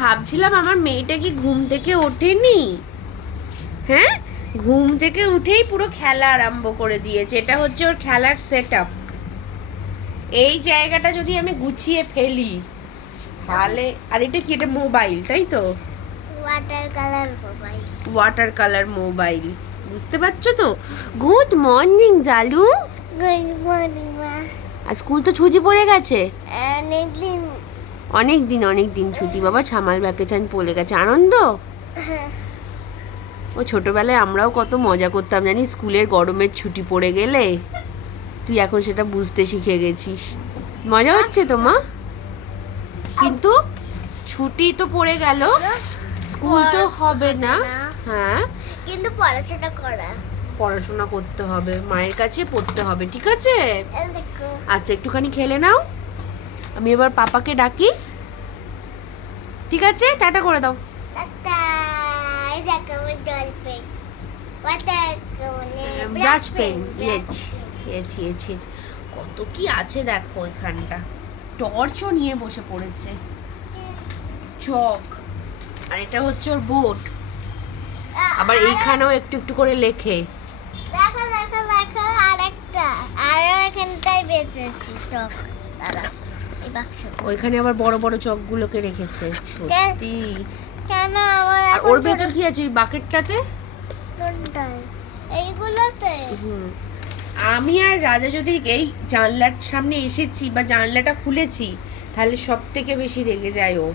ভাবছিলাম আমার মেয়েটা কি ঘুম থেকে ওঠেনি। হ্যাঁ, ঘুম থেকে উঠেই পুরো খেলা আরম্ভ করে দিয়েছে। এটা হচ্ছে ওর খেলার সেটআপ। এই জায়গাটা যদি আমি গুছিয়ে ফেলি তাহলে। আর এটা কি, এটা মোবাইল তাই তো? Water colour mobile. Water colour mobile, বুঝতে পারছো তো? Good morning Jalu. Good morning মা। আর স্কুল তো ছুটি পড়ে গেছে। অনেকদিন অনেক দিন ছুটি বাবা, সামার ভ্যাকেশন পড়ে গেছে। আনন্দ। ও ছোটবেলায় আমরাও কত মজা করতাম জানি, স্কুলের গরমের ছুটি পড়ে গেলে। তুই এখন সেটা বুঝতে শিখে গেছিস। মজা হচ্ছে তো মা? কিন্তু ছুটি তো পড়ে গেল, স্কুল তো হবে না। হ্যাঁ, কিন্তু পড়াশোনা করা। পড়াশোনা করতে হবে, মায়ের কাছে পড়তে হবে, ঠিক আছে? এই দেখো। আচ্ছা, একটুখানি খেলে নাও। আমি এবার পাপাকে ডাকি, ঠিক আছে? টাটা করে দাও। টাটা। এই দেখো আমার ডল পেন। ওয়াটার মানে ব্রাশ পেন। কত কি আছে দেখো এখানটা। টর্চও নিয়ে বসে পড়েছে, চক। আর এটা হচ্ছে ওর বোর্ড। আবার এইখানেও একটু একটু করে লেখে। দেখো দেখো দেখো আরেকটা। আর এখানটায় বেঁচেছি চক। দাঁড়া, এই বাক্স। ওইখানে আবার বড় বড় চকগুলোকে রেখেছে। সত্যি। কেন আমার আর ওর ভেতর কি আছে ওই বাকেটটাতে? কোনটায়? এইগুলোতে। আমি আর রাজা যদি এই জানলার সামনে এসেছি বা জানলাটা খুলেছি, তাহলে সব থেকে বেশি রেগে যায় ও।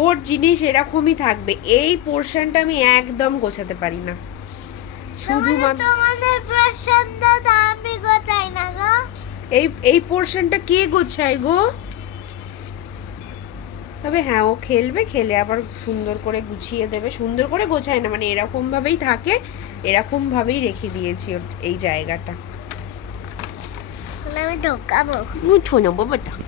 ওর জিনিস এরকমই থাকবে। এই পোর্শনটা আমি একদম গোছাতে পারি না। শুধুমাত্র তোমাদের পছন্দ তো আমি গোছাই না গো। এই পোর্শনটা কে গোছায় গো? তবে হ্যাঁ, ও খেলবে, খেলে আবার সুন্দর করে গুছিয়ে দেবে। সুন্দর করে গোছায় না, মানে এরকম ভাবেই থাকে, এরকম ভাবেই রেখে দিয়েছি এই জায়গাটা। আমি ঢোকাবো। মুছো না বাবাটা।